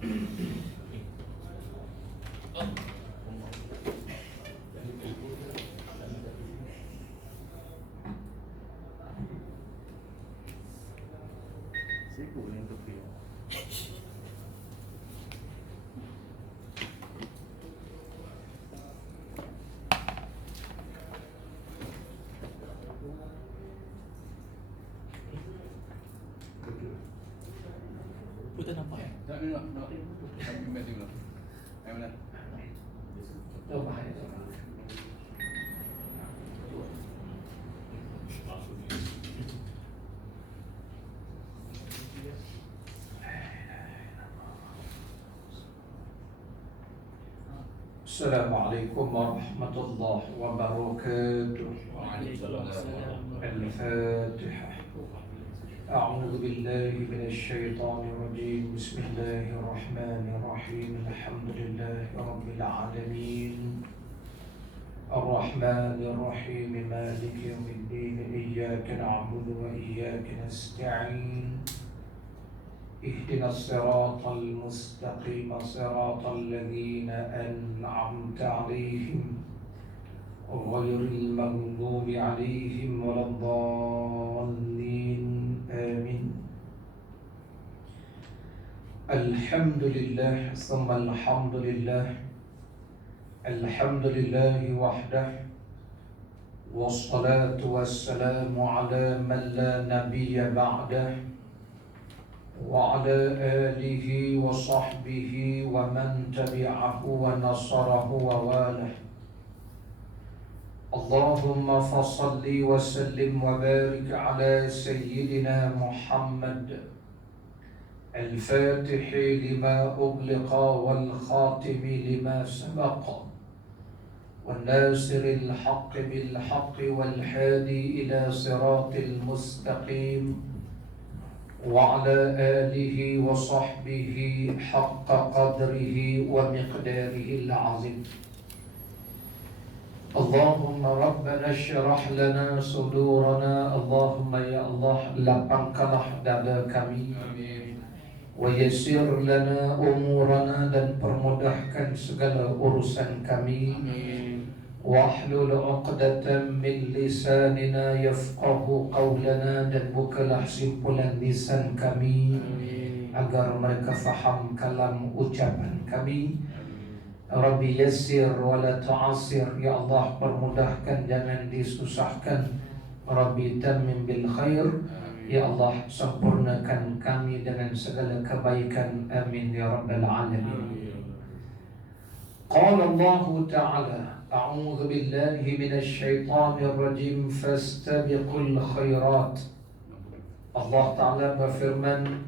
Sibuk ni untuk dia. Kita nampak. Tak nak. Kami mesti dulu. Yang mana? Coba ya. Assalamualaikum warahmatullahi wabarakatuh. Al-Fatihah. أعوذ بالله من الشيطان الرجيم بسم الله الرحمن الرحيم الحمد لله رب العالمين الرحمن الرحيم مالك يوم الدين إياك نعبد وإياك نستعين اهدنا الصراط المستقيم صراط الذين أنعمت عليهم غير المغضوب عليهم ولا الضالين آمين. الحمد لله ثم الحمد لله الحمد لله وحده والصلاة والسلام على من لا نبي بعده وعلى آله وصحبه ومن تبعه ونصره وواله. اللهم فصل وسلم وبارك على سيدنا محمد الفاتح لما أغلق والخاتم لما سبق والناصر الحق بالحق والهادي إلى صراط المستقيم وعلى آله وصحبه حق قدره ومقداره العظيم. اللهم ربنا اشرح لنا صدورنا. اللهم ya Allah, lapangkanlah dada kami. Amin. Wa yassir lana umurana, dan permudahkan segala urusan kami. Amin. Wahlul 'uqdatam min lisanina yafqahu qawlana, dan bukalah simpulan lisan kami agar mereka faham kalam ucapan kami. Rabbi yassir wa la tu'assir, ya Allah, permudahkan jangan disusahkan. Rabbi tammim bil khair, ya Allah, sempurnakan kami dengan segala kebaikan. Amin ya rabbal alamin. Qala Allah Ta'ala, a'udzu billahi minasy syaithanir rajim, fastabiqul khairat. Allah Ta'ala berfirman,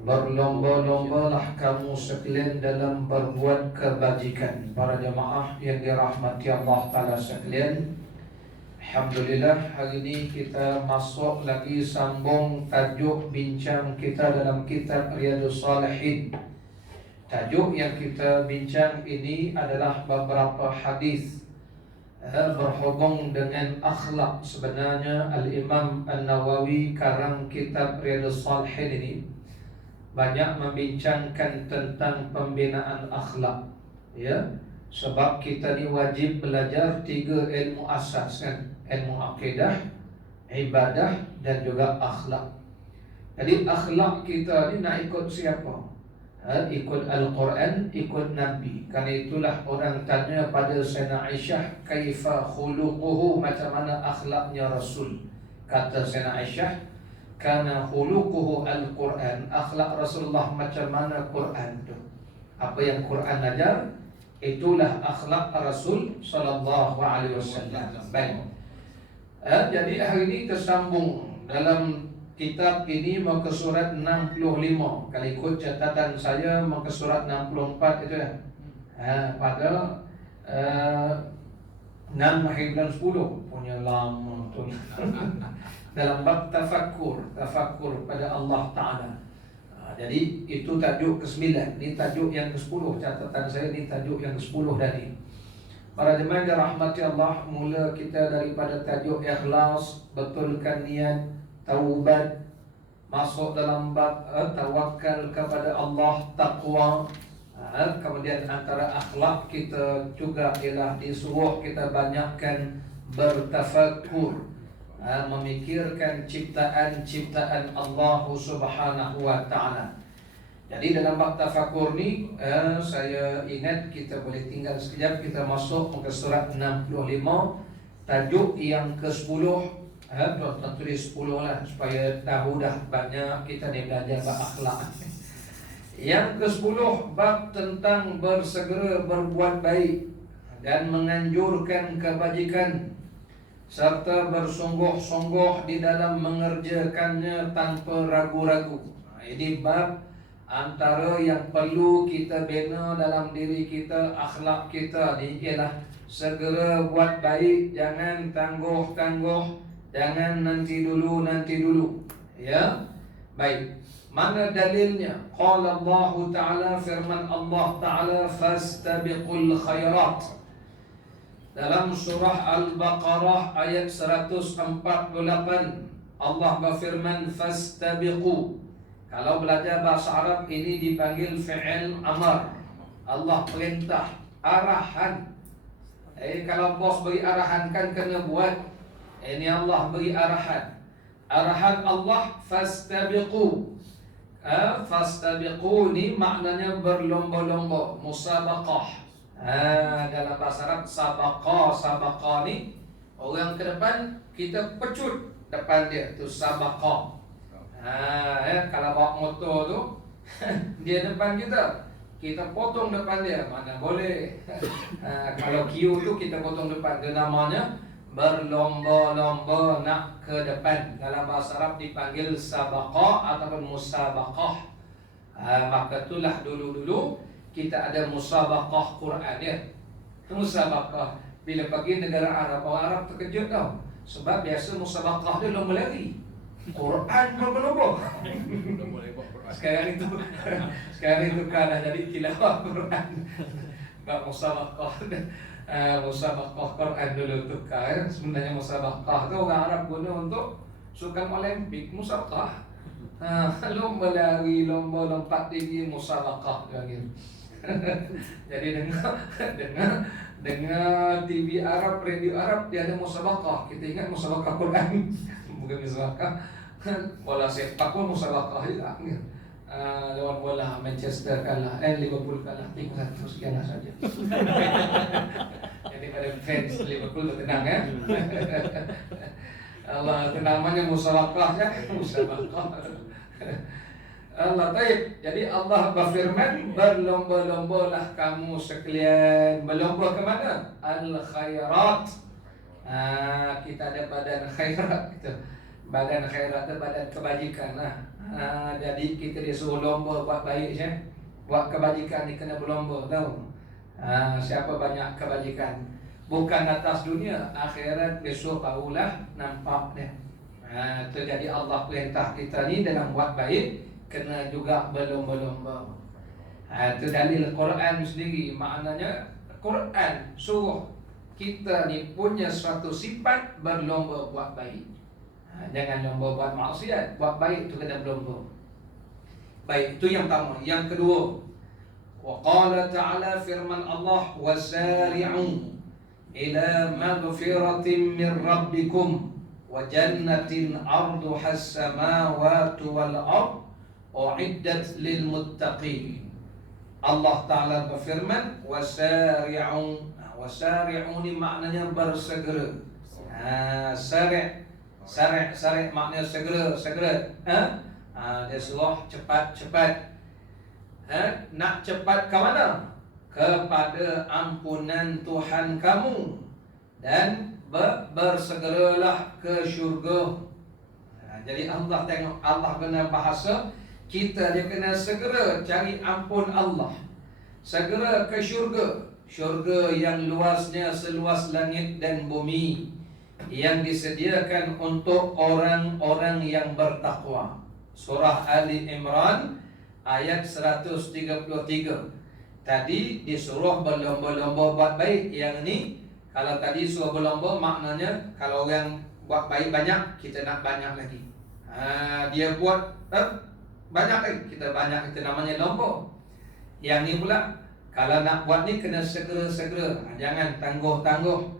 berlomba-lombalah kamu sekalian dalam berbuat kebajikan. Para jemaah yang dirahmati Allah Ta'ala sekalian, alhamdulillah, hari ini kita masuk lagi sambung tajuk bincang kita dalam kitab Riyadhus Shalihin. Tajuk yang kita bincang ini adalah beberapa hadis berhubung dengan akhlak. Sebenarnya Al-Imam An-Nawawi karang kitab Riyadhus Shalihin ini banyak membincangkan tentang pembinaan akhlak, ya. Sebab kita ni wajib belajar 3 ilmu asas, kan? Ilmu akidah, ibadah, dan juga akhlak. Jadi akhlak kita ni nak ikut siapa? Ikut Al-Quran, ikut Nabi. Karena itulah orang tanya pada Sayyidina Aisyah, kaifa khuluquhu, macam mana akhlaknya Rasul. Kata Sayyidina Aisyah, kana khuluquhu al-Quran, akhlak Rasulullah macam mana Quran tu. Apa yang Quran ajar, itulah akhlak Rasul sallallahu alaihi wasallam. Baik. Jadi hari ini tersambung dalam kitab ini mau ke surat 65. Kalau ikut catatan saya mau ke surat 64 itu ya. Pada 6 akhir bulan 10 punya lama tu. Dalam bab tafakkur pada Allah Ta'ala. Jadi itu tajuk ke-9. Ini tajuk yang ke-10. Catatan saya ini tajuk yang ke-10 tadi. Para jemaah yang rahmati Allah, mula kita daripada tajuk ikhlas, betulkan niat, taubat, masuk dalam bab tawakal kepada Allah, takwa. Kemudian antara akhlak kita juga ialah disuruh kita banyakkan bertafakur, memikirkan ciptaan-ciptaan Allah Subhanahu wa taala. Jadi dalam bab tafakur ni saya ingat kita boleh tinggal sekejap, kita masuk ke surat 65, tajuk yang ke-10. Tuan-tuan tulis 10 lah supaya tahu dah banyak kita ni belajar bab akhlak. Yang ke-10 bab tentang bersegera berbuat baik dan menganjurkan kebajikan serta bersungguh-sungguh di dalam mengerjakannya tanpa ragu-ragu. Ini bab antara yang perlu kita bina dalam diri kita, akhlak kita ni ialah segera buat baik, jangan tangguh-tangguh, jangan nanti dulu. Ya. Baik. Mana dalilnya? Qala Allah Ta'ala, firman Allah Ta'ala, fastabiqul khairat. Dalam surah Al-Baqarah ayat 148, Allah berfirman fastabiqu. Kalau belajar bahasa Arab ini dipanggil fi'il amar. Allah perintah, arahan. Kalau bos beri arahan kan kena buat. Ini Allah beri arahan. Arahan Allah fastabiqu. Fastabiqu ni maknanya berlomba-lomba, musabaqah. Dalam bahasa Arab sabaqah ni orang ke depan kita pecut depan dia, tu sabaqah. Kalau bawa motor tu dia depan kita potong depan dia, mana boleh. Kalau queue tu kita potong depan, itu namanya berlomba-lomba nak ke depan. Dalam bahasa Arab dipanggil sabaqah ataupun musabaqah. Maka itulah dulu-dulu kita ada musabaqah Quran ya. Musabaqah bila pergi negara Arab, orang Arab terkejut tau. Sebab biasa musabaqah dia lomba lari, Quran lomba-lomba. Sekarang itu kalah jadi tilawah Quran. Bab musabaqah. Musabaqah Quran dulu tukar. Sebenarnya musabaqah tu orang Arab guna untuk sukan Olimpik, musabaqah. Lomba lari, lomba lompat tinggi, musabaqah gitu. Jadi dengar TV Arab, radio Arab, dia ada musabaqah. Kita ingat musabaqah Quran, bukan musabaqah bola sepak pun musabaqah juga. Lawan bola Manchester kalah, Liverpool kalah 3-1, sekian saja. Jadi pada fans Liverpool tenang ya. Allah namanya musabaqah ya, musabaqah. Allah taib. Jadi Allah berfirman, berlomba-lombalah kamu sekalian. Berlomba ke mana? Al-khairat. Kita ada badan khairat gitu. Badan khairat itu badan kebajikan lah. Jadi kita disuruh lomba buat baik je. Buat kebajikan ni kena berlomba tahu. Siapa banyak kebajikan, bukan atas dunia, akhirat besok barulah nampak dia. Itu jadi Allah perintah kita ni dalam buat baik kena juga berlomba-lomba. Itu dalil Quran sendiri. Maknanya Quran suruh kita ni punya suatu sifat berlomba buat baik. Jangan lomba buat maksiat, buat baik tu kena berlomba. Baik, itu yang pertama. Yang kedua, wa qala ta'ala, firman Allah, wasari'u ila maghfiratin min rabbikum wa jannatin arduha as-samawati wal ard u'iddat lil muttaqin. Allah Ta'ala berfirman, wasari'u. Wasari'u ni maknanya bersegera. Sari' maknanya segera. Dia suruh cepat. Nak cepat ke mana? Kepada ampunan Tuhan kamu, dan bersegeralah ke syurga. Jadi Allah tengok, Allah kena bahasa kita, dia kena segera cari ampun Allah, segera ke syurga. Syurga yang luasnya seluas langit dan bumi, yang disediakan untuk orang-orang yang bertakwa. Surah Ali Imran ayat 133. Tadi disuruh berlomba-lomba buat baik. Yang ni kalau tadi suruh berlomba, maknanya kalau orang buat baik banyak, kita nak banyak lagi. Dia buat banyak kita namanya lombok. Yang ni pula kalau nak buat ni kena segera-segera, jangan tangguh-tangguh.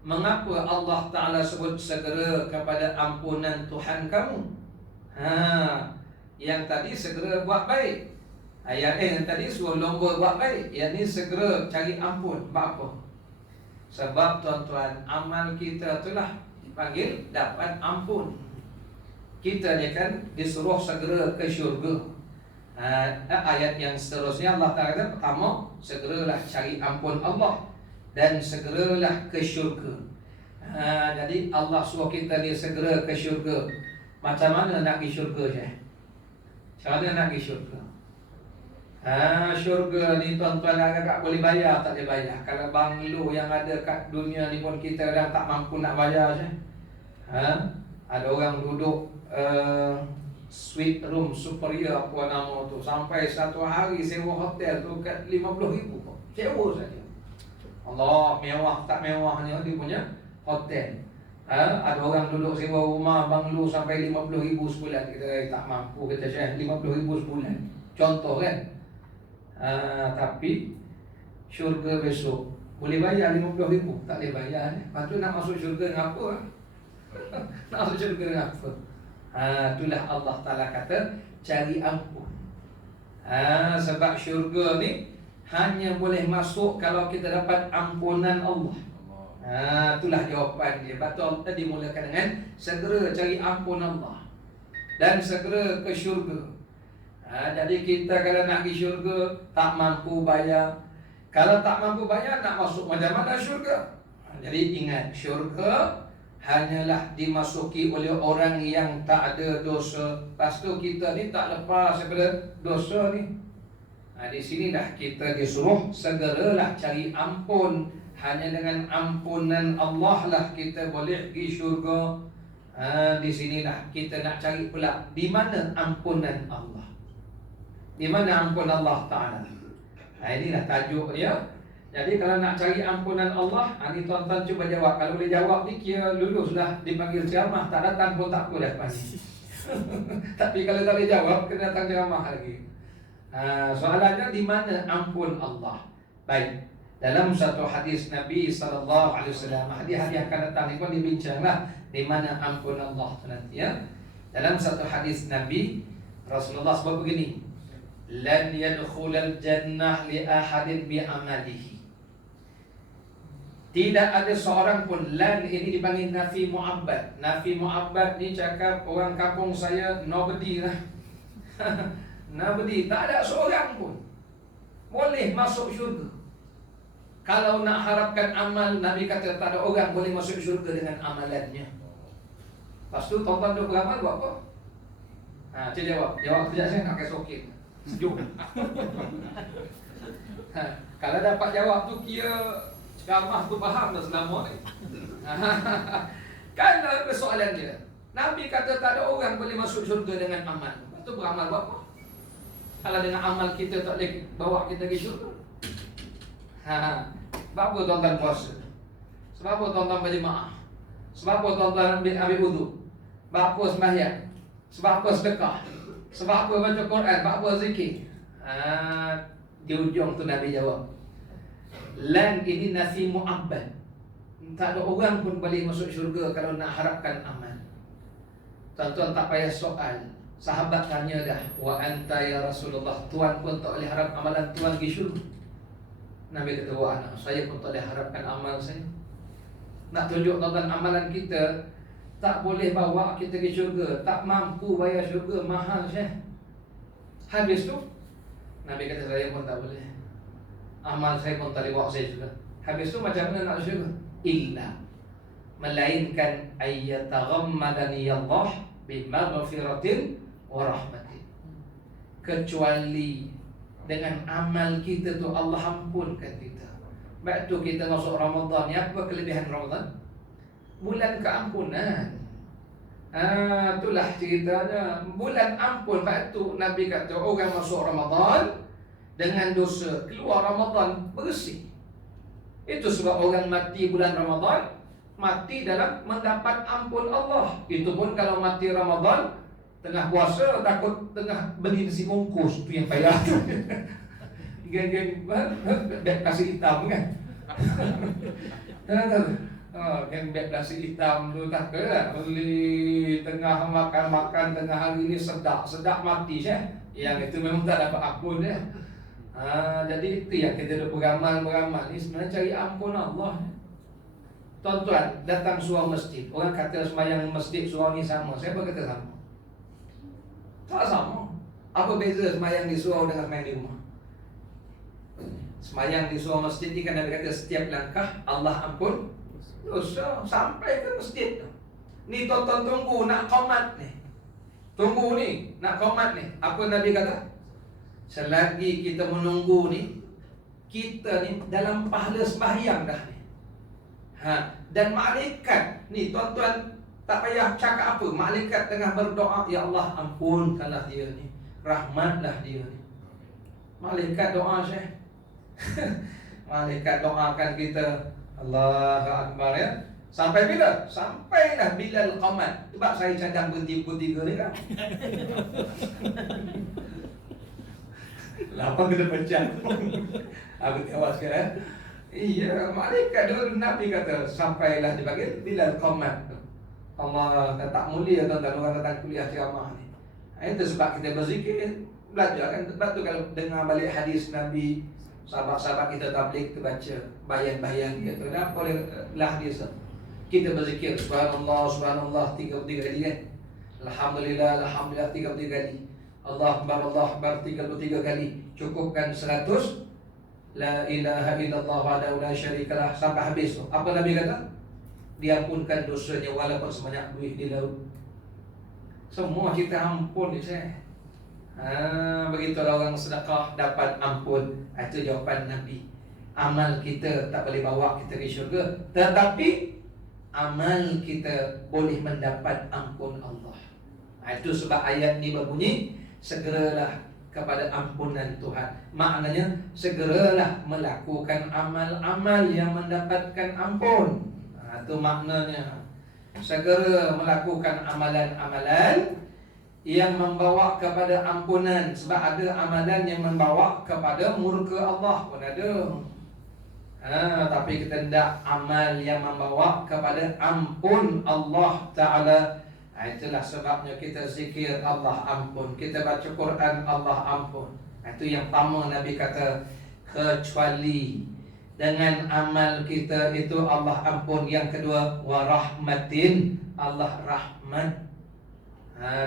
Mengapa Allah Ta'ala sebut segera kepada ampunan Tuhan kamu? Yang tadi segera buat baik. Yang tadi suruh lomba buat baik. Yang ni segera cari ampun. Apa? Sebab tuan-tuan, amal kita itulah dipanggil dapat ampun. Kita ni kan disuruh segera ke syurga. Ayat yang seterusnya Allah Ta'ala kata, pertama, segeralah cari ampun Allah dan segeralah ke syurga. Jadi Allah suruh kita ni segera ke syurga. Macam mana nak pergi syurga, Syekh? Macam mana nak pergi syurga? Syurga ni tuan-tuan agak boleh bayar, tak boleh bayar. Kalau banglo yang ada kat dunia ni pun kita dah tak mampu nak bayar, Syekh. Ada orang duduk suite room superior apa nama tu, sampai satu hari sewa hotel tu kat 50,000 pun sewa saja. Allah, mewah tak mewahnya dia punya hotel. Ada orang duduk sewa rumah banglo sampai 50,000 sebulan. Kita tak mampu, kita Syekh, 50,000 sebulan. Contoh kan. Tapi syurga besok boleh bayar 50,000, tak boleh bayar. Lepas tu nak masuk syurga dengan apa? Nak masuk syurga dengan apa? Itulah Allah Ta'ala kata cari ampun. Sebab syurga ni hanya boleh masuk kalau kita dapat ampunan Allah. Itulah jawapan dia. Betul, tadi dimulakan dengan segera cari ampun Allah dan segera ke syurga. Jadi kita kalau nak pergi syurga tak mampu bayar. Kalau tak mampu bayar, nak masuk macam mana syurga? Jadi ingat, syurga hanyalah dimasuki oleh orang yang tak ada dosa. Lepas tu kita ni tak lepas daripada dosa ni. Di sini dah kita disuruh segeralah cari ampun. Hanya dengan ampunan Allah lah kita boleh pergi syurga. Di sini dah kita nak cari pula di mana ampunan Allah. Di mana ampun Allah Ta'ala. Inilah tajuk dia. Jadi kalau nak cari ampunan Allah, ni tuan-tuan cuba jawab. Kalau boleh jawab ni kira lulus dah, dipanggil ceramah. Tak datang pun tak apa dah pasti. Tapi kalau tak boleh jawab, kena datang ceramah lagi. Soalannya di mana ampun Allah? Baik. Dalam satu hadis Nabi SAW, hadis-hadis yang akan datang ni pun dibincanglah di mana ampun Allah nanti, ya. Dalam satu hadis Nabi, Rasulullah sebut begini, lan yadkhulal jannah li ahadin bi amalihi. Tidak ada seorang pun. Lan ini dipanggil nafi mu'abbad. Nafi mu'abbad ni cakap orang kampung saya, nobody lah. Nobody, tak ada seorang pun boleh masuk syurga. Kalau nak harapkan amal, Nabi kata tak ada orang boleh masuk syurga dengan amalannya. Lepas tu tuan-tuan duk beramal buat apa? Cik jawab kejap, saya nak kasi okey. Sejuk. Kalau dapat jawab tu kira ceramah tu faham dah selama ni. Kalau persoalan dia, Nabi kata tak ada orang boleh masuk syurga dengan amal. Lepas tu beramal buat apa? Kalau dengan amal kita tak boleh bawa kita ke syurga. Sebab apa tuan-tuan puasa? Sebab apa tuan-tuan berjemaah? Sebab apa tuan-tuan ambil wudu? Sebab apa sembahyang? Sebab apa sedekah? Sebab apa baca Quran? Sebab apa zikir? Di ujung tu Nabi jawab, lan ini nafi mu'abbad. Tak ada orang pun boleh masuk syurga kalau nak harapkan amal. Tuan-tuan tak payah soal. Sahabat tanya dah, wa anta ya Rasulullah, Tuan pun tak boleh harap amalan Tuan pergi syurga. Nabi kata, wah anak, saya pun tak boleh harapkan amal saya. Nak tunjuk tuan-tuan amalan kita tak boleh bawa kita ke syurga, tak mampu bayar syurga, mahal Syekh. Habis tu Nabi kata, saya pun tak boleh, amal saya pun tak boleh bawa saya juga. Habis tu macam mana nak syurga? Illa, melainkan ayyataghammadani Allah bimaghfiratin wa rahmatin. Kecuali dengan amal kita tu Allah ampunkan kita. Sebab tu kita masuk Ramadan ni, apa kelebihan Ramadan? Bulan keampunan. Itulah ceritanya, bulan ampun. Sebab tu Nabi kata orang masuk Ramadan dengan dosa, keluar Ramadan bersih. Itu sebab orang mati bulan Ramadan mati dalam mendapat ampun Allah. Itu pun kalau mati Ramadan Tengah puasa takut tengah beli nasi bungkus tu yang payah tu. Geng-geng beg nasi hitam kan. Geng beg nasi hitam tu tak ke beli tengah makan tengah hari ni sedak mati saya. Yang itu memang tak dapat ampun ya. Jadi itu yang kita ada beramal ni sebenarnya cari ampun Allah. Tuan-tuan datang surau masjid, orang kata sembahyang masjid surau ni sama. Saya berkata sama. Tak sama. Apa beza sembahyang di surau dengan sembahyang di rumah? Sembahyang di surau masjid ni kan Nabi kata setiap langkah Allah ampun dosa sampai ke masjid. Ni tonton tunggu nak qomat ni. Tunggu ni nak qomat ni. Apa Nabi kata? Selagi kita menunggu ni, kita ni dalam pahala sembahyang dah ni. Dan malaikat ni tuan-tuan tak payah cakap apa, malaikat tengah berdoa, ya Allah ampunkanlah dia ni, rahmatlah dia ni. Malaikat doa Syekh. Malaikat doakan kita, Allahu Akbar ya. Sampai bila? Sampailah Bilal qamat. Sebab saya cadang berhenti pukul 3 ni kan. 8 kena pecah. Aku tewas kan. Iya, malaikat dulu Nabi kata sampailah dipanggil Bilal qamat. Allah tak mulia tuan-tuan orang datang kuliah ceramah ni. Itu sebab kita berzikir, belajar kan. Sebab tu kalau dengar balik hadis Nabi, sahabat-sahabat kita tabligh tu baca bayan-bayan dia tu dah bolehlah hadis. Kita berzikir subhanallah 33 kali kan. Alhamdulillah 33 kali. Allah Akbar 33 kali. Cukupkan 100. La ilaha illallah wahdahu la syarikalah sampai habis tu. Apa Nabi kata? Diampunkan dosanya walaupun sebanyak duit di laut. Semua kita ampun ni saya. Begitulah orang sedekah dapat ampun. Itu jawapan Nabi. Amal kita tak boleh bawa kita ke syurga, tetapi amal kita boleh mendapat ampun Allah. Itu sebab ayat ni berbunyi, segeralah kepada ampunan Tuhan. Maknanya segeralah melakukan amal-amal yang mendapatkan ampun. Itu maknanya. Segera melakukan amalan-amalan yang membawa kepada ampunan. Sebab ada amalan yang membawa kepada murka Allah pun ada. Tapi kita tidak amal yang membawa kepada ampun Allah Ta'ala. Itulah sebabnya kita zikir Allah ampun, kita baca Quran Allah ampun. Itu yang pertama Nabi kata, kecuali dengan amal kita itu Allah ampun. Yang kedua, warahmatin, Allah rahmat.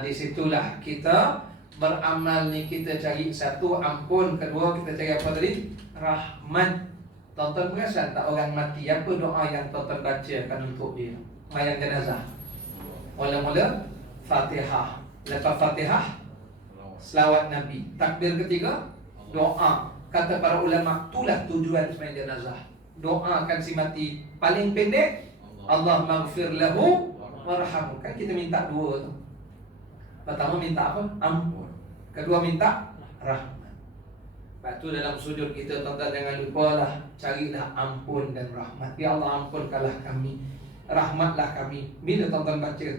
Disitulah kita beramal ni, kita cari satu ampun, kedua kita cari apa tadi? Rahmat. Tonton perasan tak orang mati, apa doa yang tonton bacakan untuk dia? Mayang jenazah. Mula-mula Fatihah. Lepas Fatihah selawat Nabi. Takbir ketiga doa. Kata para ulama, itulah tujuan sembahyang jenazah. Doakan si mati. Paling pendek, Allah maghfir lahu warhamhu. Kan kita minta dua tu. Pertama minta apa? Ampun. Kedua minta rahmat. Lepas tu dalam sujud kita tuan-tuan jangan lupalah, carilah ampun dan rahmat. Ya Allah ampunkanlah kami, rahmatlah kami. Bila tuan-tuan baca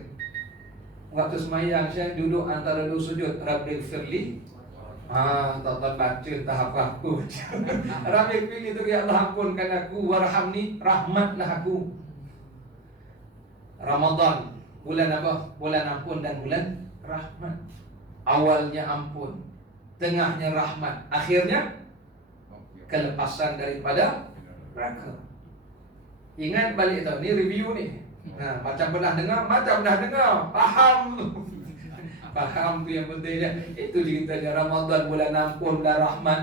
waktu semayang, saya duduk antara dua sujud, Rabbil firli. Tuan-tuan baca entah apa aku. Rabbil firli itu, ya Allah ampunkan aku, warhamni, rahmatlah aku. Ramadan, bulan apa? Bulan ampun dan bulan rahmat. Awalnya ampun, tengahnya rahmat, akhirnya kelepasan daripada neraka. Ingat balik tau, ni review ni. Macam pernah dengar, faham. Faham tu yang pentingnya. Itu ceritanya Ramadan, bulan ampun dan rahmat.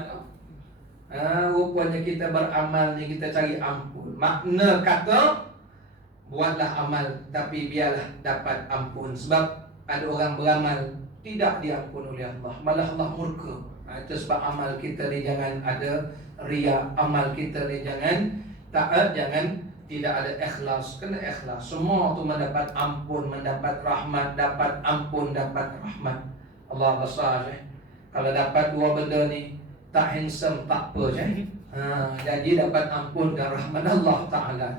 Rupanya kita beramal ni, kita cari ampun. Makna kata, buatlah amal tapi biarlah dapat ampun. Sebab ada orang beramal tidak diampun oleh Allah, malah Allah murka. Itu sebab amal kita ni jangan ada riya, amal kita ni jangan taat, jangan tidak ada ikhlas. Kena ikhlas. Semua tu mendapat ampun, mendapat rahmat, dapat ampun, dapat rahmat. Allah besar. Kalau dapat dua benda ni, tak handsome tak apa jadi dapat ampun dan rahmat Allah Ta'ala.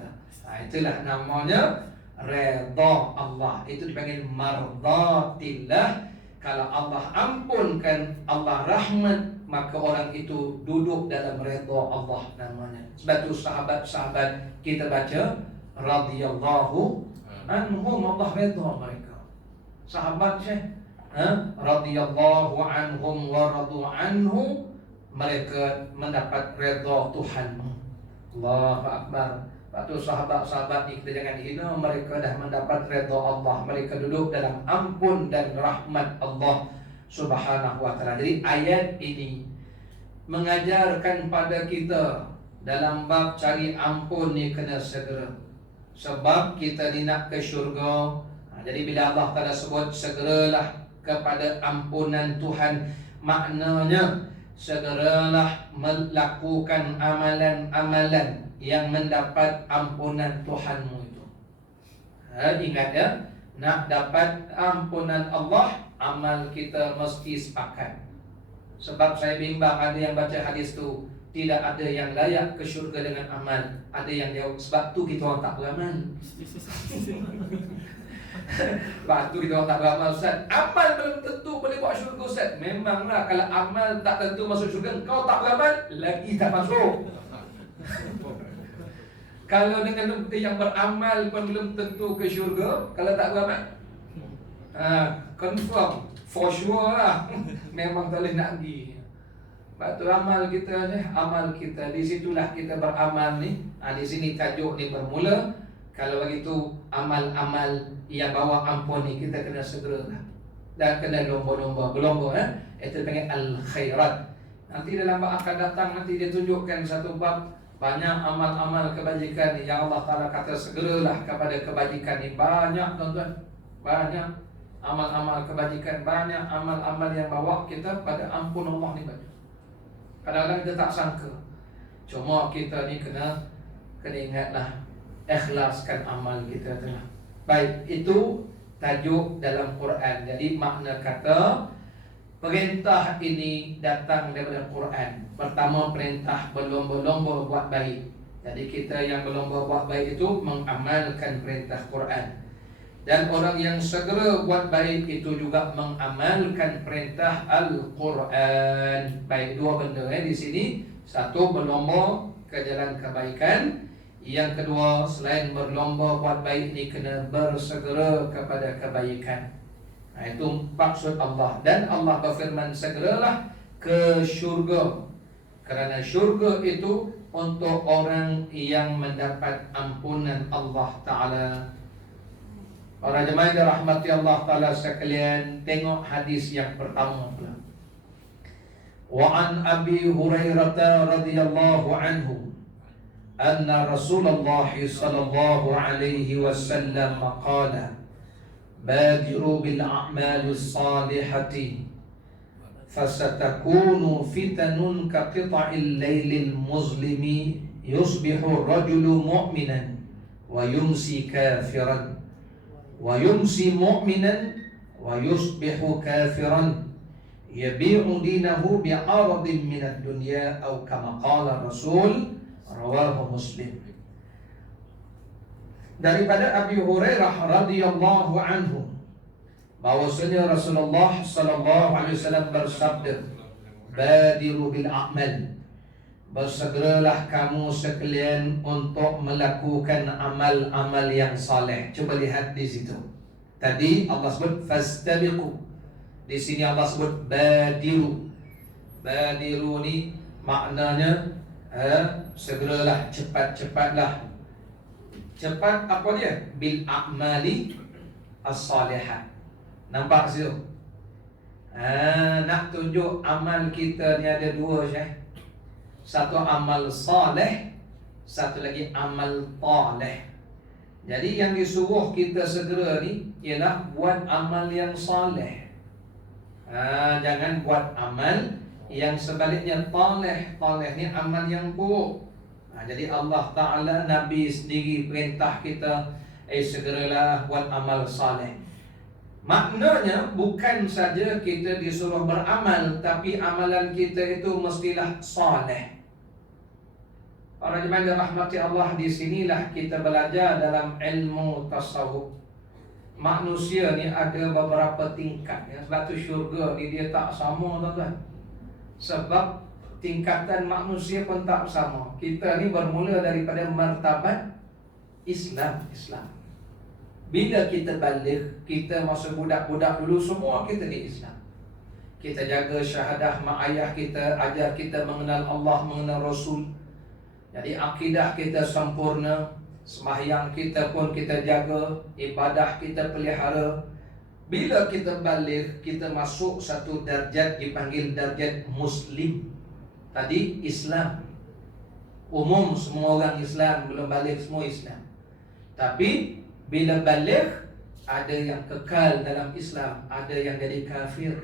Itulah namanya redha Allah. Itu dipanggil mardatillah. kalau Allah ampunkan, Allah rahmat, maka orang itu duduk dalam redha Allah namanya. Sebab itu sahabat-sahabat kita baca radhiyallahu anhum, Allah redha mereka. Sahabat radhiyallahu anhum wa radu anhu, mereka mendapat redha Tuhan. Allahu akbar. Waktu sahabat-sahabat ni kita jangan hina, mereka dah mendapat redha Allah, mereka duduk dalam ampun dan rahmat Allah Subhanahu wa taala. Jadi ayat ini mengajarkan pada kita dalam bab cari ampun ni kena segera. Sebab kita ni nak ke syurga. Jadi bila Allah Taala sebut segeralah kepada ampunan Tuhan, maknanya segeralah melakukan amalan-amalan yang mendapat ampunan Tuhanmu itu. Ingat ya, nak dapat ampunan Allah, amal kita mesti sepakat. Sebab saya bimbang ada yang baca hadis tu, tidak ada yang layak ke syurga dengan amal. Ada yang jawab, sebab tu kita orang tak beramal. Sebab tu kita orang tak beramal, Ustaz. Amal belum tentu boleh buat syurga, Ustaz. Memanglah kalau amal tak tentu masuk syurga, kau tak beramal, lagi tak masuk. Kalau dengan bukti yang beramal pun belum tentu ke syurga, kalau tak beramal, confirm, for sure lah. Memang tak boleh nak pergi. Sebab tu amal kita, di situlah kita beramal ni. Di sini tajuk ni bermula. Kalau begitu, amal-amal yang bawa ampun ni kita kena segeralah. Dan kena lomba-lomba. Itu panggil al-khairat. Nanti dalam bab akan datang, nanti dia tunjukkan satu bab banyak amal-amal kebajikan ni yang Allah Ta'ala kata segeralah kepada kebajikan ni. Banyak tuan-tuan, banyak amal-amal kebajikan, banyak amal-amal yang bawa kita pada ampun Allah ni banyak. Kadang-kadang kita tak sangka. Cuma kita ni kena ingatlah, ikhlaskan amal kita tu. Baik, itu tajuk dalam Quran. Jadi makna kata perintah ini datang daripada Quran. Pertama, perintah berlomba-lomba buat baik. Jadi kita yang berlomba buat baik itu mengamalkan perintah Quran. Dan orang yang segera buat baik itu juga mengamalkan perintah Al-Quran. Baik, dua benda di sini. Satu, berlomba ke jalan kebaikan. Yang kedua, selain berlomba buat baik ini, kena bersegera kepada kebaikan. Itu maksud Allah. Dan Allah berfirman, segeralah ke syurga. Kerana syurga itu untuk orang yang mendapat ampunan Allah Ta'ala. Para jemaah yang dirahmati Allah Ta'ala sekalian, tengok hadis yang pertama pula. Wa an Abi Hurairah radhiyallahu anhu anna Rasulullah sallallahu alaihi wasallam qala badiru bil a'mali salihati fasatakunu fitanun ka qita'il laylil muzlimi yusbihu ar-rajulu mu'minan wa yumsi kafiran wa yumsi mu'minan wa yusbihu kafiran yabi'u dinahu bi'aradin minad dunya atau kama qala Rasul, rawahu Muslim. Daripada Abi Hurairah radhiyallahu anhu, bahwasanya Rasulullah sallallahu alaihi wasallam bersabda, badiru bil a'mal, bersegeralah kamu sekalian untuk melakukan amal-amal yang saleh. Coba lihat di situ. Tadi Allah sebut fastabiqu. Di sini Allah sebut badiru. Badiru ni maknanya segeralah, cepat-cepatlah. Cepat apa dia? Bil a'mali as-salihah. Nampak situ? Nak tunjuk amal kita ni ada dua Syekh. Satu amal saleh, satu lagi amal taleh. Jadi yang disuruh kita segera ni ialah buat amal yang saleh. Jangan buat amal yang sebaliknya taleh. Taleh ni amal yang buruk. Jadi Allah Ta'ala, Nabi sendiri perintah kita, segeralah buat amal saleh. Maknanya bukan saja kita disuruh beramal, tapi amalan kita itu mestilah saleh. Para jemaah yang rahmati Allah, di sinilah kita belajar dalam ilmu tasawuf. manusia ni ada beberapa tingkat ya. Sebab tu syurga ni dia tak sama tuan-tuan. Sebab tingkatan manusia pun tak sama. Kita ni bermula daripada martabat Islam. Bila kita balik, kita masa budak-budak dulu semua kita ni Islam. Kita jaga syahadah mak ayah kita, ajar kita mengenal Allah, mengenal Rasul. Jadi akidah kita sempurna, sembahyang kita pun kita jaga, ibadah kita pelihara. Bila kita balik, kita masuk satu darjat dipanggil darjat Muslim. Tadi Islam. Umum semua orang Islam, belum balik semua Islam. Tapi bila balik, ada yang kekal dalam Islam, ada yang jadi kafir.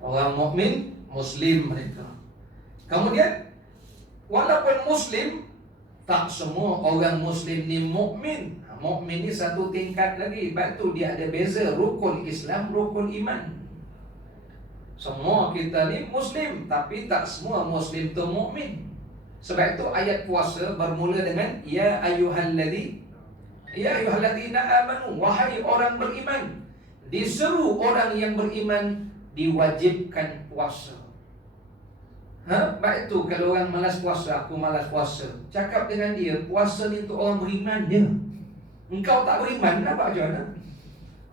Orang mukmin, Muslim mereka. Kemudian, walaupun Muslim, tak semua orang Muslim ni mukmin. Mukmin ni satu tingkat lagi. Sebab tu dia ada beza rukun Islam, rukun iman. Semua kita ni Muslim, tapi tak semua Muslim tu mukmin. Sebab itu ayat puasa bermula dengan ya ayyuhalladzina amanu, wahai orang beriman. Diseru orang yang beriman diwajibkan puasa. Baik tu kalau orang malas puasa, aku malas puasa. Cakap dengan dia, puasa ni untuk orang beriman je. Engkau tak beriman, apa aja nak?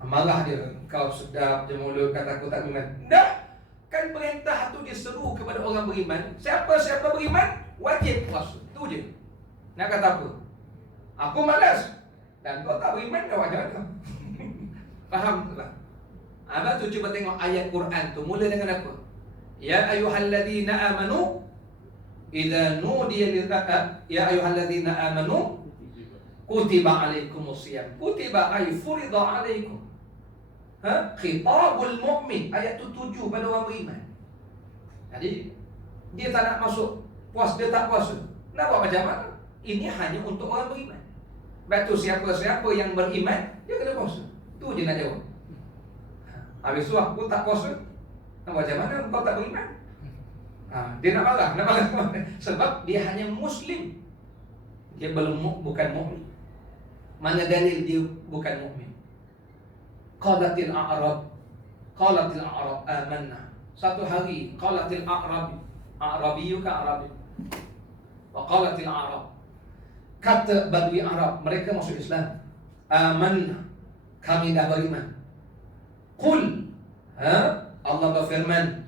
Marah dia, engkau sedap je mulut kata aku tak beriman. Tak, kan perintah tu diseru kepada orang beriman. Siapa beriman, wajib puasa. Tu je. Nak kata apa? Aku malas dan kau tak beriman, apa aja nak? Faham tak? Abang tu cuba tengok ayat Quran tu mula dengan apa? Ya ayyuhalladzina amanu idza nudiya ya ayyuhalladzina amanu kutiba alaikumusiyam. Kutiba ay furida alaikum. Khitabul mu'min. Ayat tu tuju pada orang beriman. Jadi dia tak nak masuk puas, dia tak puasa. Nak buat macam mana? Ini hanya untuk orang beriman. Sebab tu siapa-siapa yang beriman, dia kena puasa. Tu je nak jawab. Habis tu aku tak puasa, nak macam mana kau tak beriman? Dia nak marah. Sebab dia hanya Muslim. Dia bukan mukmin. Mana dalil dia bukan mukmin? Qalatil a'rab amanna. Satu hari qalatil a'rabiyyu ka arabi. Wa qalatil a'rab. Kata Badui Arab, mereka masuk Islam. Amanna, kami dah beriman. Qul, Allah berfirman,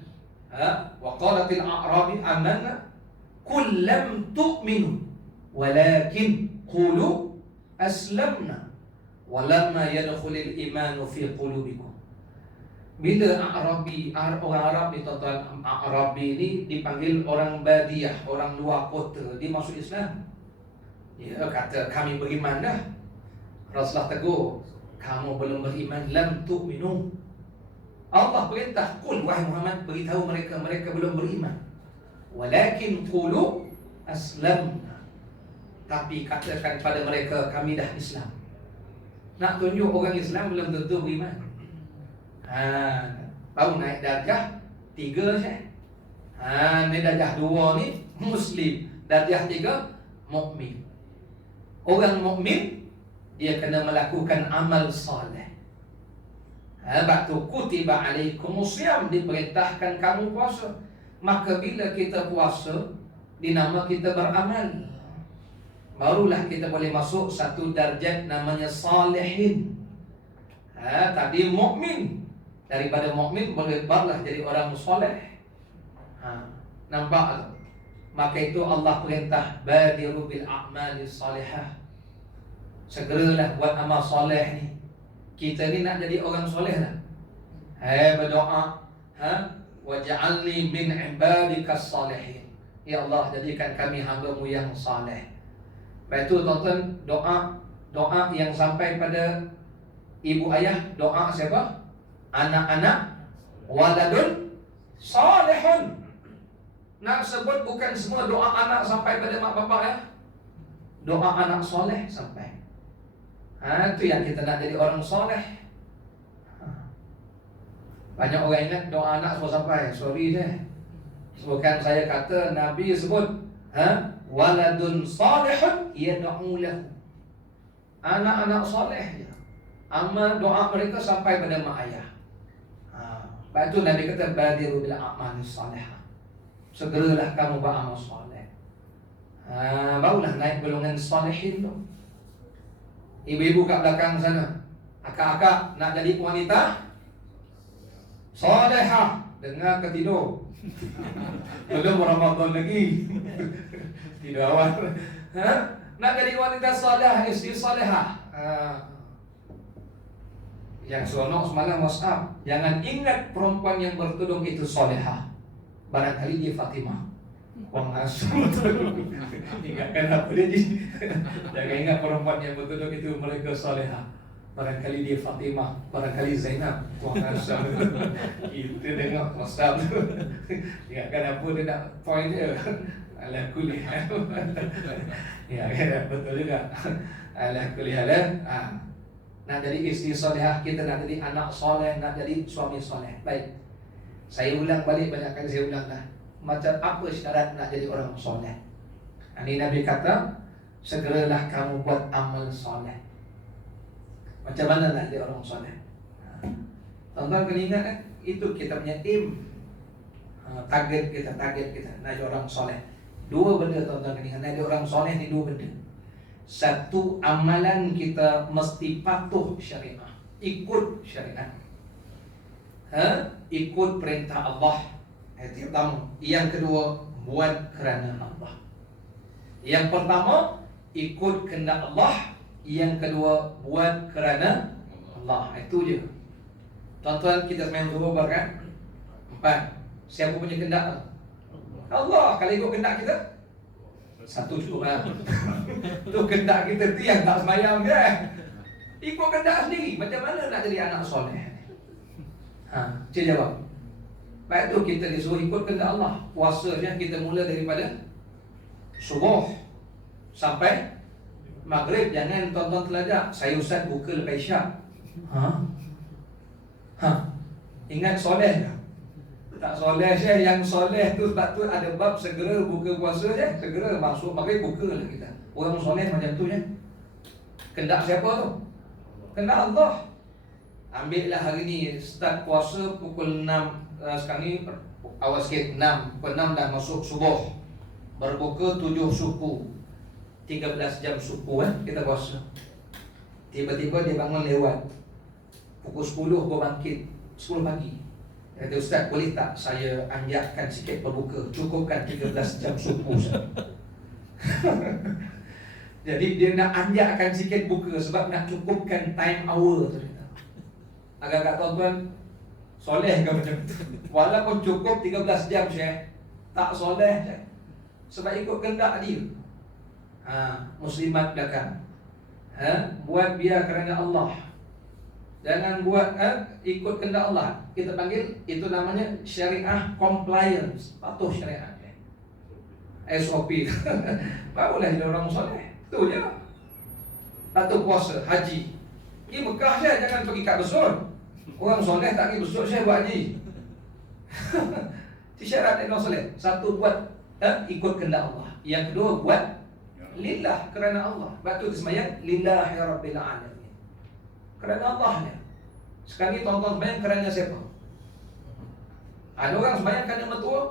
wa qalatil a'rabi amanna qul lam tu'minu walakin qulu aslamna walamma yadkhulul imanu fi qulubikum. Bila Arabi, orang Arab ni tuan-tuan, Arabi ni dipanggil orang badiah, orang luar kota, dia masuk Islam. Dia kata kami beriman dah. Rasulullah tegur, kamu belum beriman, lam tu'minu. Allah perintah, qul wahai Muhammad, beritahu mereka belum beriman. Walakin qulu aslamna. Tapi katakan pada mereka kami dah Islam. Nak tunjuk orang Islam belum tentu beriman. Baru naik darjah 3 je. Ni darjah 2 ni Muslim, darjah 3 mukmin. Orang mukmin dia kena melakukan amal soleh. Sebab tu kutiba alaikumusiyam, diperintahkan kamu puasa. Maka bila kita puasa, dinama kita beramal. Barulah kita boleh masuk satu darjat namanya salihin. Tadi mukmin. Daripada mukmin boleh barulah jadi orang soleh. Nampak tak? Maka itu Allah perintah badiru bil a'mali salihah. Segeralah buat amal soleh ni. Kita ni nak jadi orang soleh lah. Berdoa, waj'alni min ibadikas salihin. Ya Allah, jadikan kami hamba-Mu yang saleh. Baik tu tuan-tuan, doa yang sampai pada ibu ayah, doa siapa? Anak-anak waladun salihun. Nak sebut bukan semua doa anak sampai pada mak bapak ya. Doa anak soleh sampai. Itu yang kita nak jadi orang soleh. Banyak orang ingat doa anak semua sampai. Sorry deh. Bukan saya kata, Nabi sebut waladun salihun yad'u lahu. Anak-anak soleh je. Amal doa mereka sampai pada mak ayah. Sebab itu Nabi kata badiru bil a'malis salihah. Segeralah kamu beramal soleh. Barulah naik golongan solehin tu. Ibu-ibu kat belakang sana, akak-akak nak jadi wanita solehah, dengar ke tidur. Belum Ramadan lagi. Tidur awal. Nak jadi wanita soleh, isteri solehah. Yang seronok semalam WhatsApp, jangan ingat perempuan yang bertudung itu solehah. Barangkali dia Fatimah. Wang asal. Ingatkan apa dia ni? Jangan ingat perempuan yang bertudung itu mereka solehah. Barangkali dia Fatimah, barangkali Zainab. Wang asal. Kita dengar WhatsApp tu. Ingatkan apa dia nak point dia. Ala kulli hal. Ya, betul juga. Ala kulli hal. Nak jadi isteri solehah, kita nak jadi anak soleh, nak jadi suami soleh. Baik, saya ulang balik, banyak kali saya ulang dah. Macam apa syarat nak jadi orang soleh? Ini Nabi kata, segeralah kamu buat amal soleh. Macam mana nak jadi orang soleh? Tuan-tuan kena ingat kan? Itu kita punya aim, target kita nak jadi orang soleh. Dua benda tuan-tuan kena ingat, nak jadi orang soleh ni dua benda. Satu, amalan kita mesti patuh syariah, ikut syariat, ikut perintah Allah. Itu pertama. Yang kedua, buat kerana Allah. Yang pertama, ikut kehendak Allah. Yang kedua, buat kerana Allah. Itu je. Tuan-tuan, kita sembahyang zuhur kan? 4. Siapa punya kehendak? Allah. Kalau ikut kehendak kita, satu cukup lah. Tu kehendak kita tu yang tak sembahyang je. Ikut kehendak sendiri. Macam mana nak jadi anak soleh? Cik jawab. Baik tu kita disuruh ikut kehendak Allah. Puasanya kita mula daripada subuh sampai maghrib. Jangan tuan-tuan terlajak. Saya ustaz buka lepas isyak. Ingat soleh tak? Tak soleh je. Yang soleh tu sebab tu ada bab segera buka puasa je. Segera masuk maghrib buka lah kita. Orang soleh macam tu je. Kehendak siapa tu? Kehendak Allah. Ambil lah hari ni start puasa pukul 6. Sekarang ni awal sikit 6. Pukul 6 dah masuk subuh. Berbuka 7 suku, 13 jam suku kita puasa. Tiba-tiba dia bangun lewat pukul 10 gua bangkit 10 pagi. Kata ustaz, boleh tak saya anjakkan sikit berbuka, cukupkan 13 jam suku. Jadi dia nak anjakkan sikit buka sebab nak cukupkan time hour tu. Agak-agak tuan-tuan soleh ke macam tu? Walaupun cukup 13 jam Syekh, tak soleh Syekh. Sebab ikut kehendak dia. Muslimat belakang. Buat biar kerana Allah. Jangan buat ikut kehendak Allah. Kita panggil itu namanya syariah compliance, patuh syariat. SOP. Barulah jadi orang soleh. Itu je. Patuh puasa, haji. Pergi Mekah je, jangan pergi kat Besut. Orang soleh tak pergi Besut je buat haji. Itu syarat orang soleh. Satu, buat ikut kehendak Allah. Yang kedua, buat lillah, kerana Allah. Sebab tu sembahyang lillahi rabbil alamin. Kerana Allah ni. Sekarang ni tuan-tuan sembahyang kerana siapa? Ada orang sembahyang kerana mertua.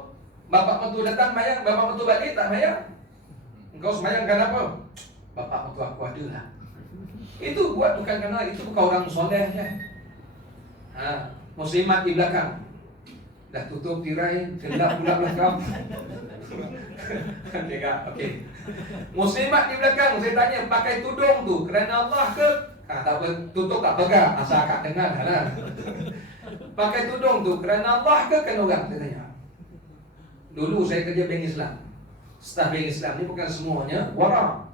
Bapak mertua datang sembahyang, bapak mertua balik tak sembahyang. Engkau sembahyang kerana apa? Bapak mertua aku ada lah. Itu buat bukan kerana, itu bukan orang soleh je. Muslimat di belakang. Dah tutup tirai, gelap pula belakang. Okey. Muslimat di belakang, saya tanya pakai tudung tu kerana Allah ke? Tak apa, tutup tak pegang, asal akak dengar lah. Pakai tudung tu kerana Allah ke kerana orang? Saya tanya. Dulu saya kerja Bank Islam. Staf Bank Islam ni bukan semuanya wara.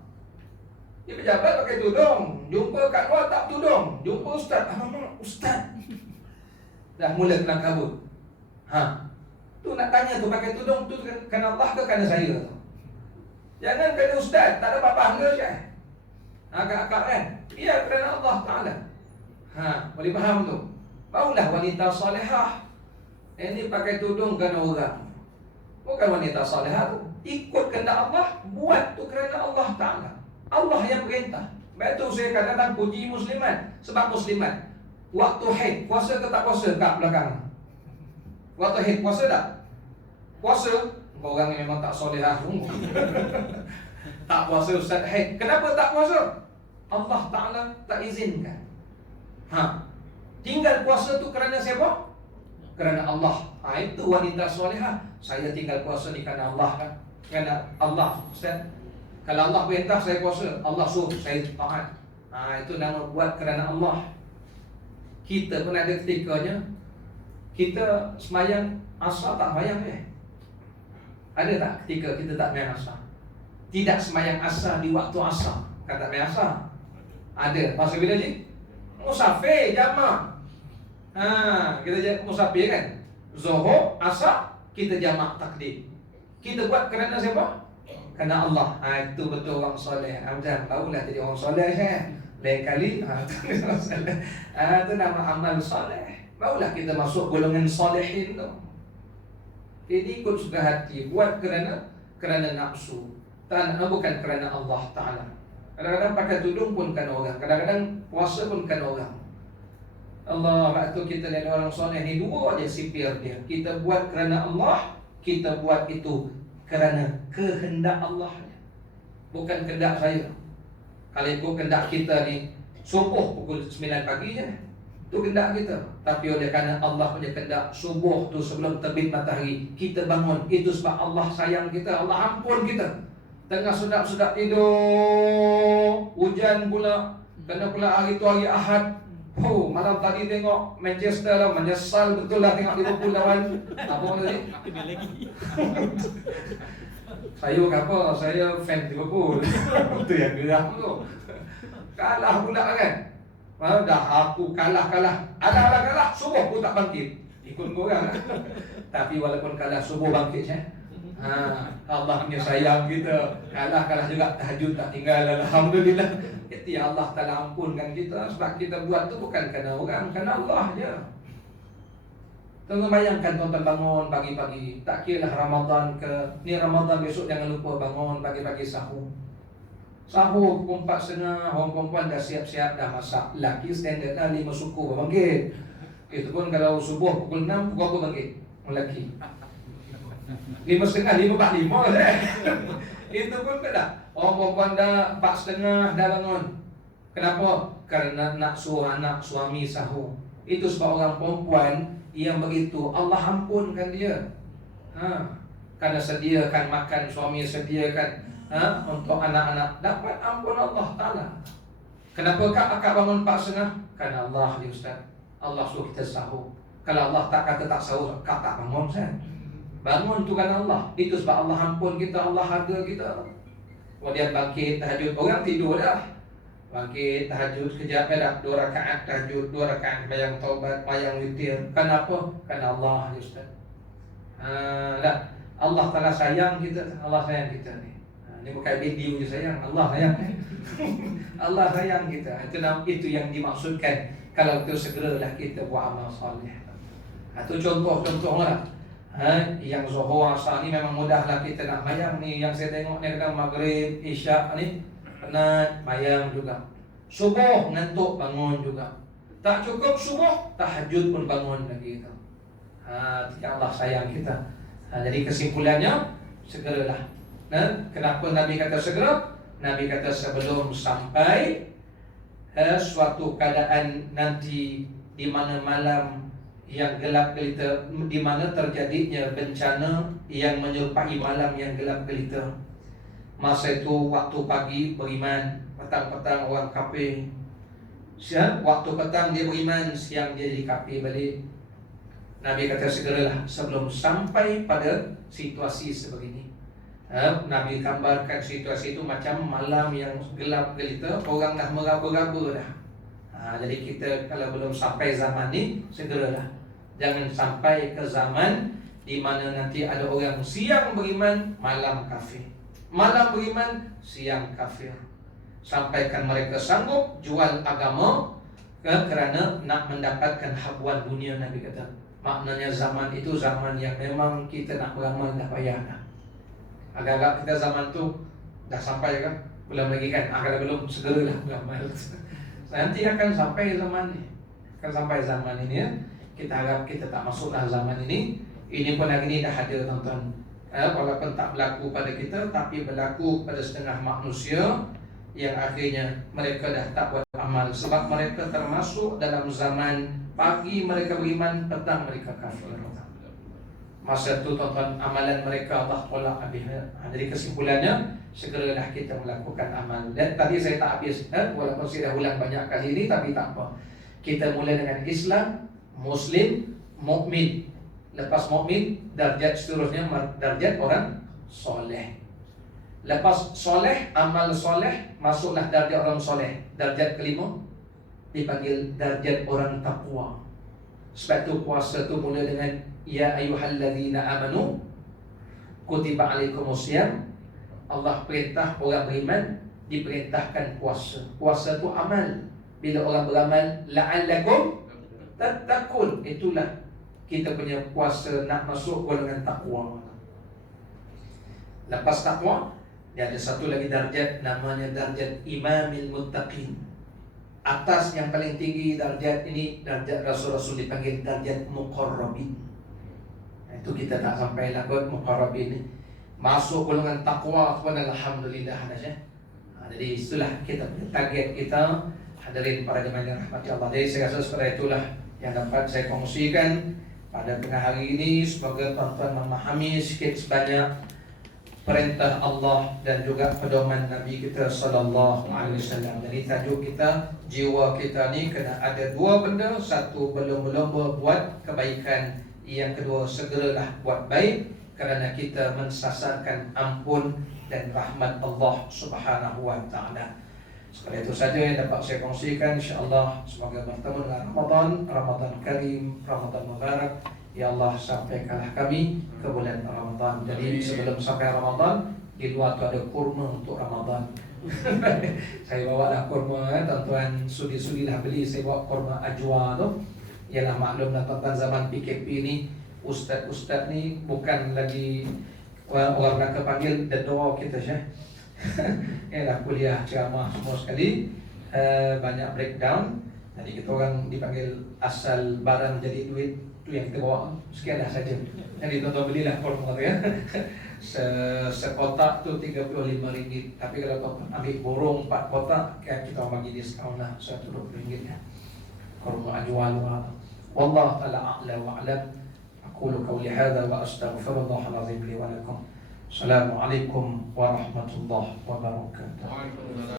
Dia pejabat pakai tudung, jumpa kat luar tak tudung, jumpa ustaz, ustaz. Dah mula kelang kabut. Tu nak tanya tu pakai tudung tu kerana Allah ke kerana saya? Jangan kerana ustaz, tak ada apa-apa ke je. Agak-agak kan? Ya, kerana Allah Ta'ala. Boleh faham tu? Barulah wanita salihah. Ini pakai tudung kerana orang. Bukan wanita salihah tu. Ikut kehendak Allah, buat tu kerana Allah Ta'ala. Allah yang perintah. Betul saya kadang-kadang puji muslimat. Sebab muslimat waktu haid puasa ke tak puasa kat belakang? Waktu haid puasa tak? Puasa. Kau orang ni memang tak solehah. Tak puasa Ustaz haid. Kenapa tak puasa? Allah Ta'ala tak izinkan. Tinggal puasa tu kerana siapa? Kerana Allah. Itu wanita solehah. Saya tinggal puasa ni kerana Allah kan? Kerana Allah Ustaz. Kalau Allah perintah saya puasa, Allah suruh saya taat. Itu nama buat kerana Allah. Kita pun ada ketikanya kita semayang asar tak semayang Ada tak ketika kita tak semayang asar? Tidak semayang asar di waktu asar. Kan tak semayang asar? Ada. Masa bila je? Musafir jamak. Kita musafir kan? Zuhur, asar, kita jamak takdim. Kita buat kerana siapa? Kerana Allah. Itu betul orang soleh. Macam barulah jadi orang soleh lain kali itu nama amal soleh. Barulah kita masuk golongan solehin tu. Jadi ikut suka hati. Buat kerana nafsu. Bukan kerana Allah Ta'ala. Kadang-kadang pakai tudung pun kan orang. Kadang-kadang puasa pun kan orang. Allah, waktu kita lihat orang soleh ni dua je sipir dia. Kita buat kerana Allah, kita buat itu kerana kehendak Allah, bukan kehendak saya. Kalau ikut kehendak kita ni subuh pukul 9 pagi je, itu kehendak kita. Tapi oleh kerana Allah punya kehendak subuh tu sebelum terbit matahari kita bangun, itu sebab Allah sayang kita, Allah ampun kita. Tengah sedap-sedap tidur, hujan pula, kena pula hari tu hari Ahad. Malam tadi tengok Manchester lah, menyesal betul lah tengok Liverpool lawan apa tadi? Kena lagi. Saya apa? Saya fan Liverpool. Itu yang geram tu. Kalah pula kan? Dah aku kalah. Kalah. Subuh aku tak bangkit. Ikut korang. Tapi walaupun kalah subuh bangkit Allah punya sayang kita. Kalah juga tahajud tak tinggal. Alhamdulillah. Itu yang Allah Ta'ala ampunkan kita. Sebab kita buat tu bukan kerana orang, kerana Allah je. Tengok bayangkan tuan-tuan bangun pagi-pagi. Tak kira lah Ramadan ke. Ni Ramadan besok jangan lupa bangun pagi-pagi sahur. Sahur pukul 4.30. Orang perempuan dah siap-siap dah masak. Laki standard lah 5 suku bangkit. Itu pun kalau subuh pukul 6, pukul apa bangkit? Lelaki 5.30, 5.45 Itu pun tak. Orang perempuan dah 4.30 dah bangun. Kenapa? Kerana nak suruh anak suami sahur. Itu sebab orang perempuan yang begitu Allah ampunkan dia. Kerana sediakan makan, suami sediakan untuk anak-anak, dapat ampun Allah Ta'ala. Kenapa akak bangun 4.30? Kerana Allah dia Ustaz. Allah suruh kita sahur. Kalau Allah tak kata tak sahur, akak tak bangun Ustaz. Bangun tu kan Allah. Itu sebab Allah ampun kita, Allah harga kita. Kemudian bangkit tahajud. Orang tidur dah, bangkit tahajud kejap dah 2 rakaat tahajud, 2 rakaat bayang taubat, bayang witir. Kenapa? Kerana Allah ya Ustaz. Allah Ta'ala sayang kita. Allah sayang kita ni. Ni bukan video je sayang, Allah sayang. Allah sayang kita. Itu yang dimaksudkan. Kalau itu segeralah kita buat amal soleh. Itu contoh-contoh lah. Yang zuhur asar ni memang mudahlah kita nak bayang ni. Yang saya tengok ni kadang maghrib, isyak ni penat, bayang juga. Subuh ngantuk, bangun juga. Tak cukup subuh, tahajud pun bangun lagi tu. Allah sayang kita. Jadi kesimpulannya, segeralah. Kenapa Nabi kata segera? Nabi kata sebelum sampai suatu keadaan nanti di mana malam yang gelap gelita, di mana terjadinya bencana yang menyerupai malam yang gelap gelita. Masa itu waktu pagi beriman, petang-petang orang kafir. Waktu petang dia beriman, siang dia jadi kafir balik. Nabi kata segeralah sebelum sampai pada situasi sebegini. Nabi gambarkan situasi itu macam malam yang gelap gelita, orang dah meraba-raba dah. Jadi kita kalau belum sampai zaman ni, segeralah. Jangan sampai ke zaman di mana nanti ada orang siang beriman, malam kafir. Malam beriman, siang kafir. Sampaikan mereka sanggup jual agama kerana nak mendapatkan habuan dunia. Nabi kata maknanya zaman itu zaman yang memang kita nak beramal dah payah dah. Agak-agak kita zaman tu dah sampai kan? Belum lagi kan, akan belum segeralah beramal. Nanti akan sampai zaman ini. Akan sampai zaman ini ya. Kita harap kita tak masuklah zaman ini. Ini pun hari ini dah ada tuan-tuan. Walaupun tak berlaku pada kita, tapi berlaku pada setengah manusia yang akhirnya mereka dah tak buat amal. Sebab mereka termasuk dalam zaman pagi mereka beriman, petang mereka kafir. Masa itu tuan-tuan, amalan mereka Allah tolak habis. Jadi kesimpulannya, segeralah kita melakukan amal. Dan tadi saya tak habis, walaupun saya dah ulang banyak kali ini, tapi tak apa. Kita mulai dengan Islam, Muslim, mukmin. Lepas mukmin, darjat seterusnya darjat orang soleh. Lepas soleh, amal soleh, masuklah darjat orang soleh. Darjat kelima dipanggil darjat orang takwa. Sebab itu puasa itu mulai dengan ya ayyuhalladzina amanu kutiba alaikumusiyam. Allah perintah orang beriman diperintahkan puasa. Puasa itu amal. Bila orang beramal la'allakum tattaqun, itulah kita punya puasa nak masuk golongan takwa. Lepas takwa, dia ada satu lagi darjat namanya darjat imamil muttaqin. Atas yang paling tinggi darjat ini, darjat Rasul-Rasul dipanggil darjat muqarrabin. Itu kita tak sampai lah kot muqarrabin ini. Masuk golongan takwa pun alhamdulillah saja. Jadi itulah kita punya target kita. Hadirin para jemaah yang rahmati Allah. Jadi saya rasa seperti itulah yang dapat saya kongsikan pada tengah hari ini. Semoga tuan-tuan memahami sikit sebanyak perintah Allah dan juga pedoman Nabi kita sallallahu alaihi wasallam. Jadi tajuk kita, jiwa kita ni kena ada dua benda. Satu, berlomba-lomba buat kebaikan. Yang kedua, segeralah buat baik kerana kita mensasarkan ampun dan rahmat Allah Subhanahu wa taala. Sekali itu saja yang dapat saya kongsikan. InsyaAllah semoga bertemu dengan Ramadan Karim, Ramadan Mubarak. Ya Allah, sampaikanlah kami ke bulan Ramadan. Jadi sebelum sampai Ramadan, di luar tu ada kurma untuk Ramadan. Saya bawa lah kurma, tuan-tuan sudi-sudilah beli. Saya bawa kurma ajwa tu. Ialah maklumlah tuan-tuan, zaman PKP ni ustaz-ustaz ni bukan lagi orang Melaka panggil the door kita je. Ialah kuliah ceramah semua sekali, banyak breakdown. Jadi kita orang dipanggil asal barang jadi duit. Itu yang kita bawa. Sekianlah saja. Jadi tuan-tuan belilah kurma tu ya. Sekotak tu RM35. Tapi kalau tuan ambil borong 4 kotak, kita bagi diskaun lah RM120 ya. Kurma ajwa luar. Wallahu ta'ala a'la wa a'lam. Aqulu qawli hadha wa astaghfirullahal azim li wa lakum. Assalamualaikum warahmatullahi wabarakatuh.